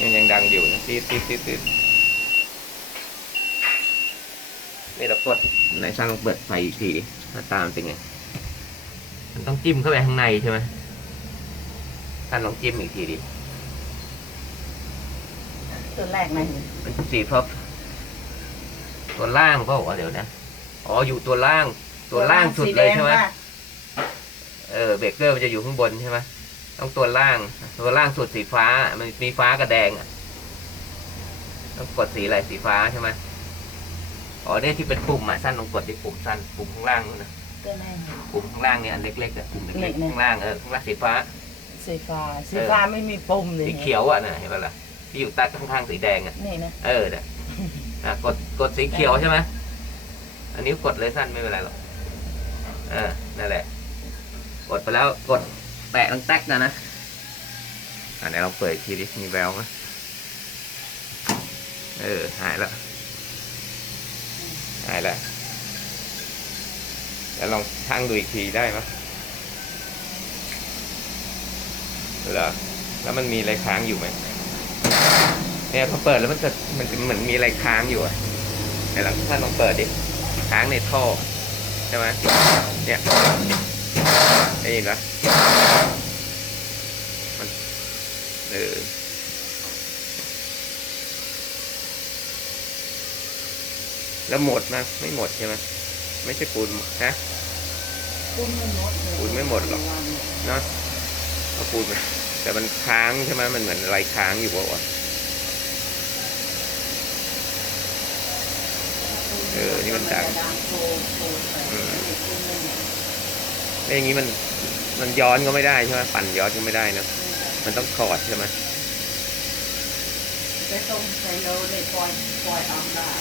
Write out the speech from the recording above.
ยังยังดังอยู่นะตีดตีดตีดตีดนี่เรากดไหนช่างลองเปิดไฟอีกทีดิหน้าตามนเป็นไง มันต้องจิ้มเข้าไปข้างในใช่ไหมท่านลองจิ้มอีกทีดิตัวแรกนะมันสีฟ้าตัวล่างเปล่าวะเดี๋ยวนะ อ๋ออยู่ตัวล่าง ตัวล่างสุดเลยใช่ไหมสีแดงป่ะเออเบรกเกอร์มันจะอยู่ข้างบนใช่ไหม ต้องตัวล่าง ตัวล่างสุดสีฟ้า มันมีฟ้ากับแดงอะ ต้องกดสีอะไรสีฟ้าใช่ไหมอ๋อเนี่ยที่เป็นปุ่มอะสั้นลองกดที่ปุ่มสั้นปุ่มข้างล่างนู่นนะตัวแรกปุ่มข้างล่างเนี่ยอันเล็กๆอะปุ่มเล็กเล็กๆนะข้างล่างเออข้างล่างสีฟ้า สีฟ้าสีฟ้าไม่มีปุ่มเลยสีเขียวอะนะเห็นปะล่ะที่อยู่ใต้ข้างๆสีแดงอะนี่นะเออเนี่ยอะกดกดสีเขียวใช่ไหมอันนี้กดเลยสั้นไม่เป็นไรหรอกเออนั่นแหละ กดไปแล้วกด แตะลังแตกนะนะอะเดี๋ยวเราเปิดอีกทีดิมีแววไหมเออ หายแล้ว หายแล้วแล้วลองชั่งดูอีกทีได้ไหมเหรอแล้วมันมีอะไรค้างอยู่ไหมเนี่ยพอเปิดแล้วมันจะมันจะเหมือนมีอะไรค้างอยู่อะไหนลองท่านลองเปิดดิค้างในท่อใช่ไหมเนี่ย ได้ยินปะมันเออแล้วหมดมั้ยไม่หมดใช่ไหมไม่ใช่ปูนนะปุ่มไม่หมดเลยปูนไม่หมดหรอกเนาะเอาปูนมาแต่มันค้างใช่ไหมมันเหมือนอะไรค้างอยู่เปล่าวะเออ นี่มันดังโผล่โผล่ไปอืมปุ่ม ไม่อย่างนี้มันมันย้อนก็ไม่ได้ใช่ไหมปั่นย้อนก็ไม่ได้นะมันต้องถอดใช่ไหมจะต้องใส่โลเลยปล่อยปล่อยออกได้